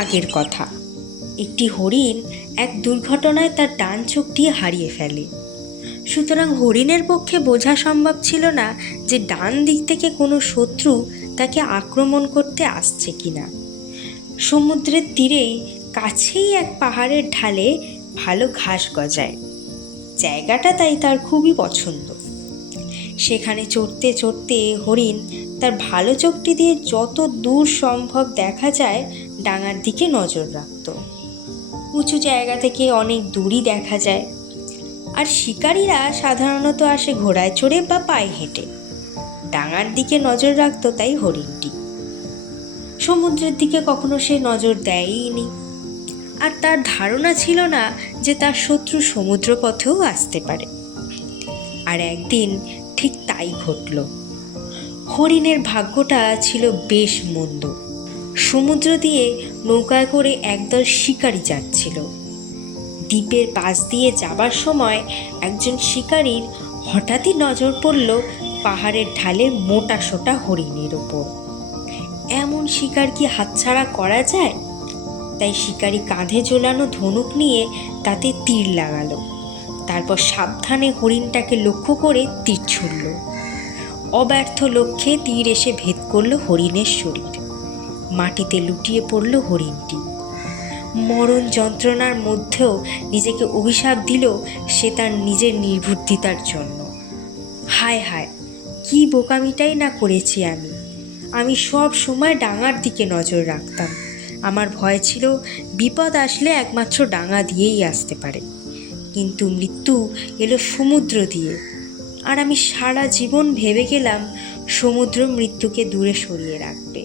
আগের কথা। একটি হরিণ এক দুর্ঘটনায় তার ডান চোখটি হারিয়ে ফেলে। সুতরাং হরিণের পক্ষে বোঝা সম্ভব ছিল না যে ডান দিক থেকে কোনো শত্রু তাকে আক্রমণ করতে আসছে কিনা। সমুদ্রের তীরেই কাছেই এক পাহাড়ের ঢালে ভালো ঘাস গজায়। জায়গাটা তাই তার খুবই পছন্দ। সেখানে চড়তে চড়তে হরিণ তার ভালো চোখটি দিয়ে যত দূর সম্ভব দেখা যায় ডাঙার দিকে নজর রাখত। উঁচু জায়গা থেকে অনেক দূরই দেখা যায়। আর শিকারীরা সাধারণত আসে ঘোড়ায় চড়ে বা পায়ে হেঁটে। ডাঙার দিকে নজর রাখত তাই হরিণটি। সমুদ্রের দিকে কখনো সে নজর দেয়ইনি। আর তার ধারণা ছিল না যে তার শত্রু সমুদ্রপথেও আসতে পারে। আর একদিন ঠিক তাই ঘটল। হরিণের ভাগ্যটা ছিল বেশ মন্দ। সমুদ্র দিয়ে নৌকায় করে একদল শিকারী যাচ্ছিল। দ্বীপের পাশ দিয়ে যাবার সময় একজন শিকারীর হঠাৎই নজর পড়ল পাহাড়ের ঢালে মোটা সোটা হরিণের ওপর। এমন শিকার কি হাতছাড়া করা যায়? তাই শিকারী কাঁধে ঝোলানো ধনুক নিয়ে তাতে তীর লাগালো। তারপর সাবধানে হরিণটাকে লক্ষ্য করে তীর ছুড়ল। অব্যর্থ লক্ষ্যে তীর এসে ভেদ করল হরিণের শরীর। মাটিতে লুটিয়ে পড়ল হরিণটি। মরণ যন্ত্রণার মধ্যেও নিজেকে অভিশাপ দিল সে তার নিজের নির্বুদ্ধিতার জন্য। হায় হায়, কি বোকামিটাই না করেছি আমি সব সময় ডাঙার দিকে নজর রাখতাম। আমার ভয় ছিল বিপদ আসলে একমাত্র ডাঙা দিয়েই আসতে পারে, কিন্তু মৃত্যু এলো সমুদ্র দিয়ে। আর আমি সারা জীবন ভেবে গেলাম সমুদ্র মৃত্যুকে দূরে সরিয়ে রাখবে।